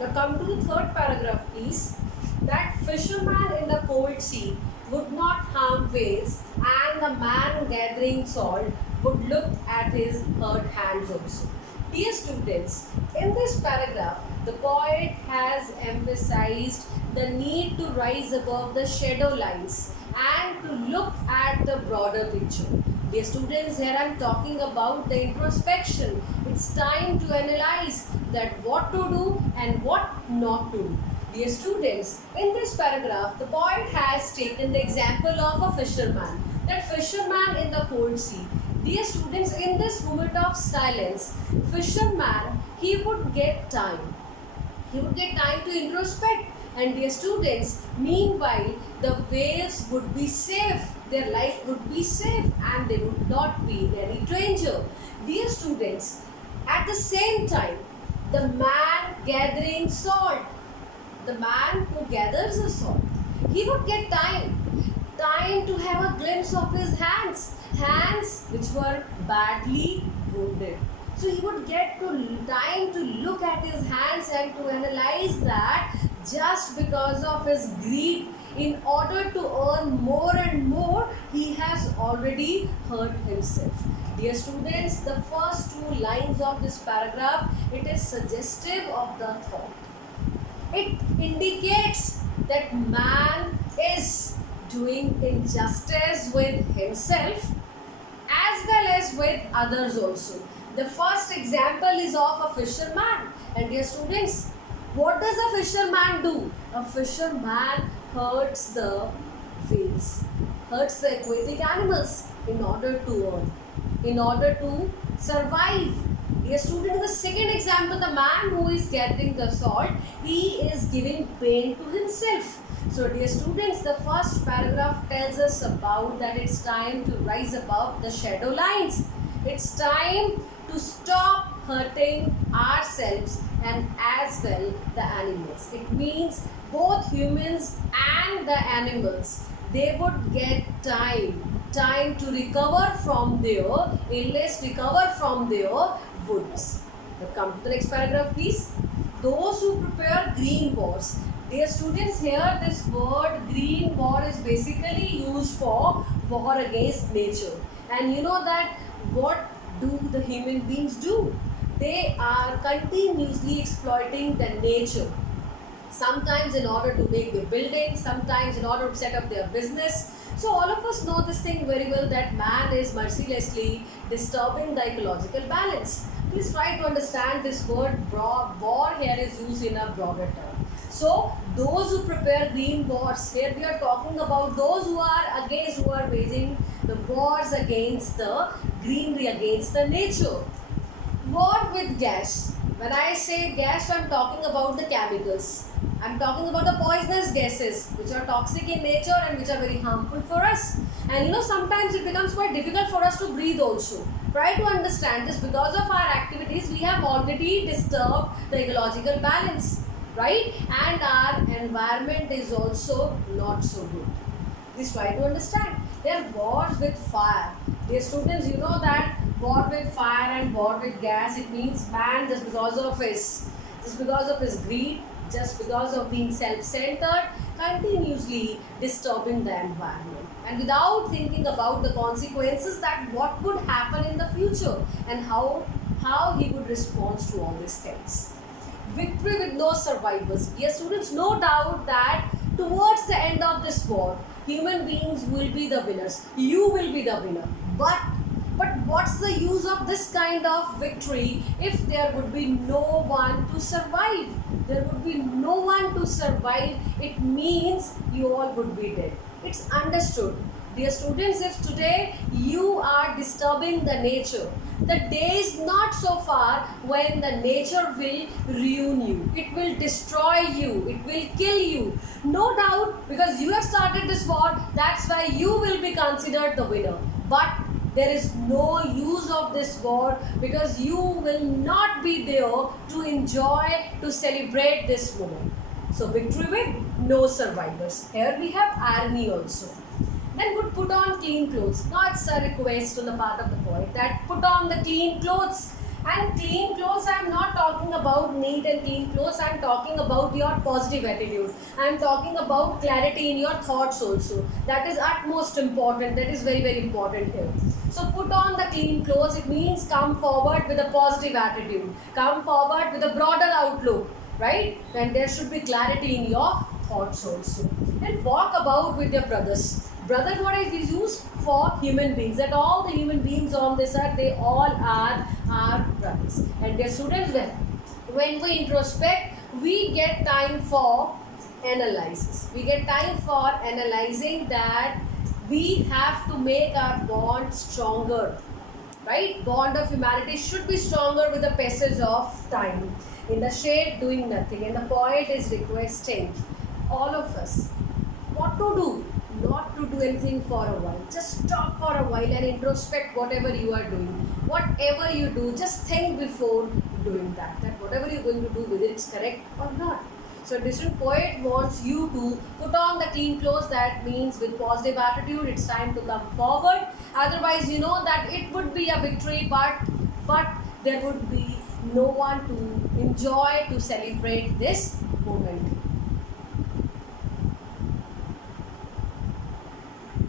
Now come to the third paragraph, please. That fisherman in the cold sea would not harm whales, and the man gathering salt would look at his hurt hands also. Dear students, in this paragraph, the poet has emphasized the need to rise above the shadow lines and to look at the broader picture. Dear students, here I am talking about the introspection. It's time to analyze that what to do and what not to do. Dear students, in this paragraph, the poet has taken the example of a fisherman. That fisherman in the cold sea. Dear students, in this moment of silence, fisherman, he would get time. He would get time to introspect. And dear students, meanwhile, the whales would be safe. Their life would be safe and they would not be in any danger. Dear students, at the same time, the man gathering salt, the man who gathers the salt, he would get time to have a glimpse of his hands which were badly wounded. So he would get time to look at his hands and to analyze that just because of his greed, in order to earn more and more, he has already hurt himself. Dear students, the first two lines of this paragraph, it is suggestive of the thought. It indicates that man is doing injustice with himself as well as with others also. The first example is of a fisherman. And dear students, what does a fisherman do? A fisherman hurts the whales, hurts the aquatic animals in order to earn, in order to survive. Dear student, the second example, the man who is gathering the salt, he is giving pain to himself. So dear students, the first paragraph tells us about that it's time to rise above the shadow lines. It's time to stop hurting ourselves and as well the animals. It means both humans and the animals, they would get time to recover from their illness, recover from their wounds. Now come to the next paragraph, please. Those who prepare green wars. Dear students, here this word green war is basically used for war against nature. And you know that what do the human beings do? They are continuously exploiting the nature. Sometimes in order to make the buildings, sometimes in order to set up their business. So all of us know this thing very well, that man is mercilessly disturbing the ecological balance. Please try to understand this word war here is used in a broader term. So those who prepare green wars, here we are talking about those who are waging the wars against the greenery, against the nature. War with gas. When I say gas, I am talking about the chemicals. I am talking about the poisonous gases which are toxic in nature and which are very harmful for us. And you know, sometimes it becomes quite difficult for us to breathe also. Try to understand this. Because of our activities, we have already disturbed the ecological balance, right? And our environment is also not so good. Please try to understand. There are wars with fire. Dear students, you know that war with fire and war with gas, it means man just because of his greed, just because of being self-centered, continuously disturbing the environment and without thinking about the consequences, that what would happen in the future and how he would respond to all these things. Victory with no survivors. Dear students, no doubt that towards the end of this war, human beings will be the winners. You will be the winner. But what's the use of this kind of victory if there would be no one to survive? There would be no one to survive. It means you all would be dead. It's understood. Dear students, if today you are disturbing the nature, the day is not so far when the nature will ruin you. It will destroy you. It will kill you. No doubt, because you have started this war, that's why you will be considered the winner. But there is no use of this war because you will not be there to enjoy, to celebrate this moment. So victory with no survivors. Here we have irony also. Then would put on clean clothes. Now it's a request on the part of the poet that put on the clean clothes. And clean clothes, I'm not talking about neat and clean clothes, I'm talking about your positive attitude. I'm talking about clarity in your thoughts also. That is utmost important, that is very, very important here. So put on the clean clothes, it means come forward with a positive attitude, come forward with a broader outlook, right? And there should be clarity in your thoughts also. And walk about with your brothers. Brotherhood is used for human beings, that all the human beings on this earth, they all are our brothers. And dear students, when we introspect, we get time for analysis. We get time for analyzing that we have to make our bond stronger, right? Bond of humanity should be stronger with the passage of time. In the shade, doing nothing. And the poet is requesting all of us what to do, not to do anything for a while. Just stop for a while and introspect whatever you are doing. Whatever you do, just think before doing that. That whatever you're going to do, whether it's correct or not. So a distant poet wants you to put on the clean clothes. That means with positive attitude, it's time to come forward. Otherwise, you know that it would be a victory, but there would be no one to enjoy, to celebrate this moment.